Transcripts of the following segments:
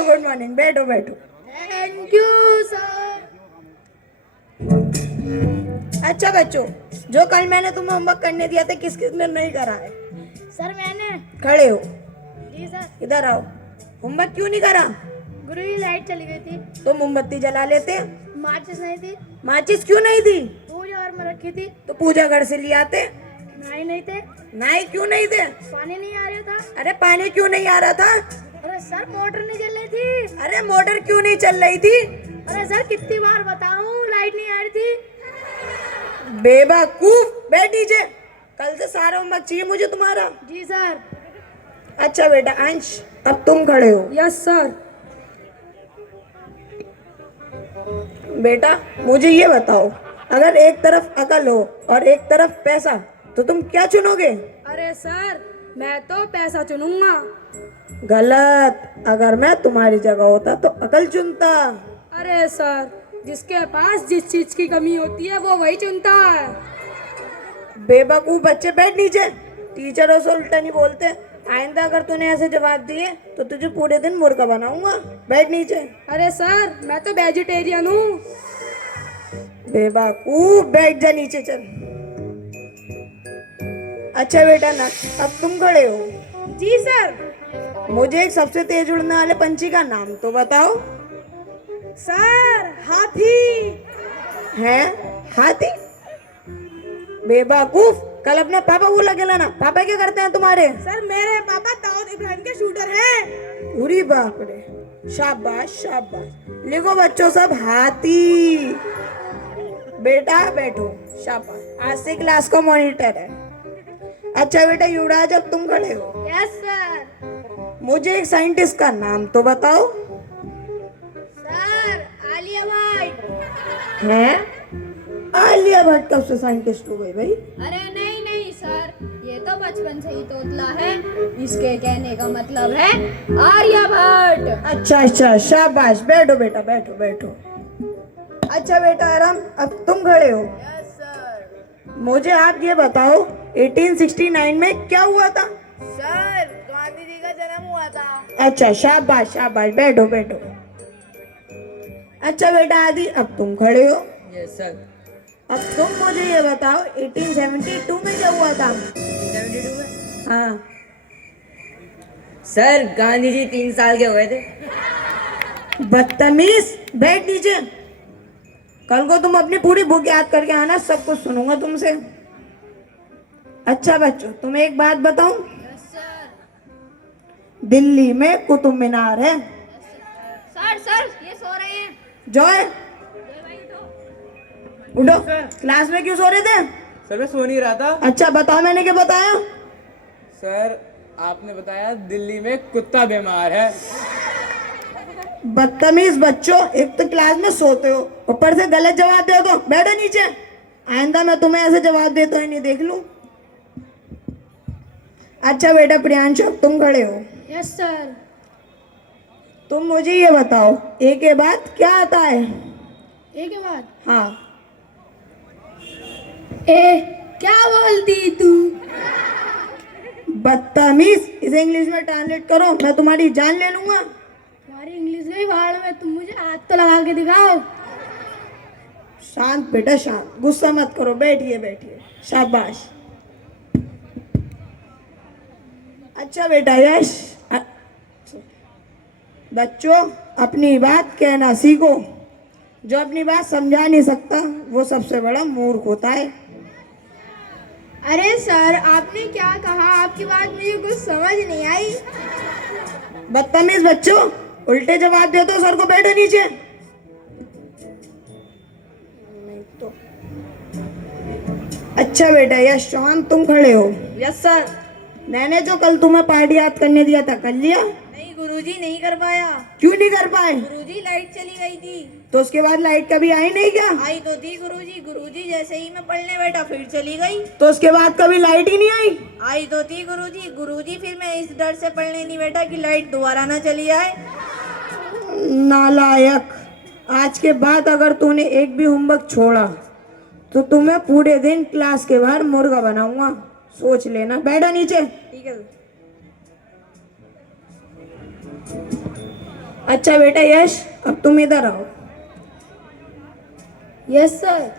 बच्चों good morning, बैठो बैठो। Thank you sir. अच्छा बच्चों, जो कल मैंने तुम्हें होमवर्क करने दिया था किस किसने नहीं करा है? सर मैंने। खड़े हो, जी सर। इधर आओ। होमवर्क क्यों नहीं करा? गुरुजी लाइट चली गई थी। तो मोमबत्ती जला लेते। माचिस नहीं थी। माचिस क्यों नहीं थी? पूजा घर में रखी थी। तो पूजा घर से ले आते। नाई नहीं थे। नाई क्यों नहीं थे? पानी नहीं आ रहा था। अरे पानी क्यों नहीं आ रहा था? अरे सर मोटर नहीं चल रही थी। अरे मोटर क्यों नहीं चल रही थी? अरे सर कितनी बार बताऊं, लाइट नहीं आ रही थी। बेवकूफ, बैठ नीचे। कल से सारा होमवर्क चाहिए मुझे तुम्हारा। जी सर। अच्छा बेटा अंश, अब तुम खड़े हो। Yes sir. बेटा मुझे ये बताओ, अगर एक तरफ अकल हो और एक तरफ पैसा, तो तुम क्या चुनोगे? अरे सर मैं तो पैसा चुनूंगा। गलत, अगर मैं तुम्हारी जगह होता तो अकल चुनता। अरे सर जिसके पास जिस चीज की कमी होती है वो वही चुनता है। बेवकूफ बच्चे, बैठ नीचे। टीचरों से उल्टा नहीं बोलते। आइंदा अगर तूने ऐसे जवाब दिए तो तुझे पूरे दिन मुर्गा बनाऊंगा। बैठ नीचे। अरे सर मैं तो वेजिटेरियन हूँ। बेवकूफ, बैठ जा नीचे, चल। अच्छा बेटा ना, अब तुम खड़े हो। जी सर। मुझे एक सबसे तेज उड़ने वाले पंछी का नाम तो बताओ। सर हाथी। है हाथी? बेवकूफ, कल अपने पापा को लगे लाना। पापा क्या करते हैं तुम्हारे? सर मेरे पापा दाऊद इब्राहिम के शूटर हैं। पूरी बाप रे, शाबाश शाबाश। लिखो बच्चों सब हाथी। बेटा बैठो, शाबाश। आज से क्लास का मॉनिटर है। अच्छा बेटा युवराज, अब तुम खड़े हो। Yes sir. मुझे एक साइंटिस्ट का नाम तो बताओ। सर आलिया भट्ट। है? आलिया भट्ट कब से साइंटिस्ट हो गई भाई? अरे नहीं नहीं सर, ये तो बचपन से ही तोतला है। इसके कहने का मतलब है आर्यभट्ट। अच्छा अच्छा, शाबाश। बैठो बेटा, बैठो बैठो। अच्छा बेटा आराम, अब तुम खड़े हो। Yes sir. मुझे आप ये बताओ, 1869 में क्या हुआ था? सर गांधी जी का जन्म हुआ था। अच्छा शाबाश शाबाश, बैठो बैठो। अच्छा बेटा आदि, अब तुम खड़े हो। Yes sir. अब तुम मुझे ये बताओ, 1872 में क्या हुआ था? 72 में हाँ। सर गांधी जी 3 साल के हुए थे। बदतमीज, बैठ नीचे। कल को तुम अपनी पूरी बुक याद करके आना, सब कुछ सुनूंगा तुमसे। अच्छा बच्चों, तुम्हें एक बात बताऊं? Yes sir. दिल्ली में कुतुब मीनार है। सर सर ये सो रहे हैं। जॉय उठो। क्लास में क्यों सो रहे थे? सर मैं सो नहीं रहा था। अच्छा बताओ, मैंने क्या बताया? सर आपने बताया दिल्ली में कुत्ता बीमार है। बदतमीज बच्चों, एक तो क्लास में सोते हो, ऊपर से गलत जवाब दे दो। बैठो नीचे। आइंदा मैं तुम्हें ऐसे जवाब देता ही नहीं, देख लूं। अच्छा बेटा प्रियांशु, अब तुम खड़े हो। Yes sir. तुम मुझे ये बताओ, ए के बाद क्या आता है? ए के बाद हाँ। ए क्या बोलती तू? बदतमीज, इसे इंग्लिश में ट्रांसलेट करो, मैं तुम्हारी जान ले लूंगा। तुम्हारी इंग्लिश गई भाड़ में, तुम मुझे हाथ तो लगा के दिखाओ। शांत बेटा शांत, गुस्सा मत करो। बैठिए बैठिए, शाबाश। अच्छा बेटा यश, बच्चों अपनी बात कहना सीखो। जो अपनी बात समझा नहीं सकता वो सबसे बड़ा मूर्ख होता है। अरे सर आपने क्या कहा? आपकी बात मुझे कुछ समझ नहीं आई। बदतमीज बच्चों, उल्टे जवाब दे दो सर को। बैठो नीचे। नहीं तो। अच्छा बेटा यश चौहान, तुम खड़े हो। Yes sir. मैंने जो कल तुम्हें पार्टी याद करने दिया था, कर लिया? नहीं गुरुजी नहीं कर पाया। क्यों नहीं कर पाए? गुरुजी लाइट चली गई थी। तो उसके बाद लाइट कभी आई नहीं क्या? आई तो थी गुरुजी, गुरुजी जैसे ही मैं पढ़ने बैठा फिर चली गई। तो उसके बाद कभी लाइट ही नहीं आई? आई तो थी गुरुजी, गुरुजी फिर मैं इस डर से पढ़ने नहीं बैठा कि लाइट दोबारा ना चली आए। नालायक, आज के बाद अगर तूने एक भी होमवर्क छोड़ा तो तुम्हें पूरे दिन क्लास के बाहर मुर्गा बनाऊंगा, सोच लेना। बैठा नीचे। ठीक है। अच्छा बेटा यश, अब तुम इधर आओ। Yes sir.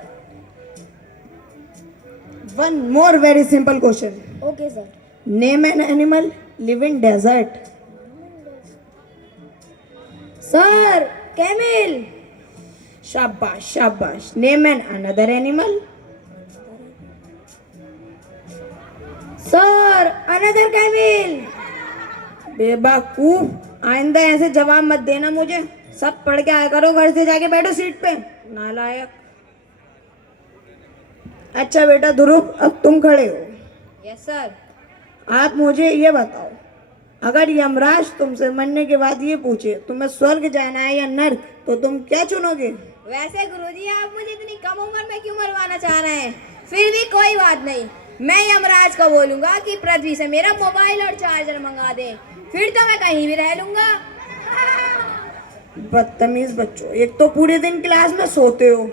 One more very simple question. Okay sir. Name an animal live in desert. Sir camel. शाबाश शाबाश। Name an another animal. Sir another camel. बेवकूफ, आइंदा ऐसे जवाब मत देना मुझे। सब पढ़ के आया करो, घर से जाके बैठो सीट पे, नालायक। अच्छा बेटा ध्रुव, अब तुम खड़े हो। Yes sir. आप मुझे ये बताओ, अगर यमराज तुमसे मरने के बाद ये पूछे तुम्हें स्वर्ग जाना है या नर्क, तो तुम क्या चुनोगे? वैसे गुरुजी आप मुझे इतनी कम उम्र में क्यों मरवाना चाह रहे हैं? फिर भी कोई बात नहीं, मैं यमराज को बोलूंगा कि पृथ्वी से मेरा मोबाइल और चार्जर मंगा दे, फिर तो मैं कहीं भी रह लूंगा। बदतमीज बच्चों, एक तो पूरे दिन क्लास में सोते हो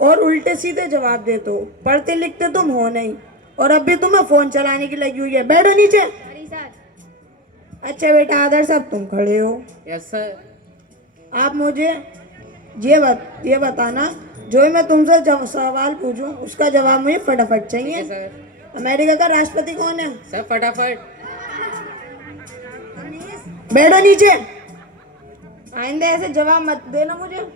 और उल्टे सीधे जवाब देते हो, पढ़ते लिखते तुम हो नहीं, और अब भी तुम्हें फोन चलाने की लगी हुई है। बैठो नीचे। Sorry sir. अच्छा बेटा आदर्श, अब तुम खड़े हो। Yes sir. आप मुझे ये बताना, जो मैं तुमसे सवाल पूछूं उसका जवाब मुझे फटाफट चाहिए। सर। अमेरिका का राष्ट्रपति कौन है? सर फटाफट। बैठो नीचे। आइंदा ऐसे जवाब मत देना मुझे।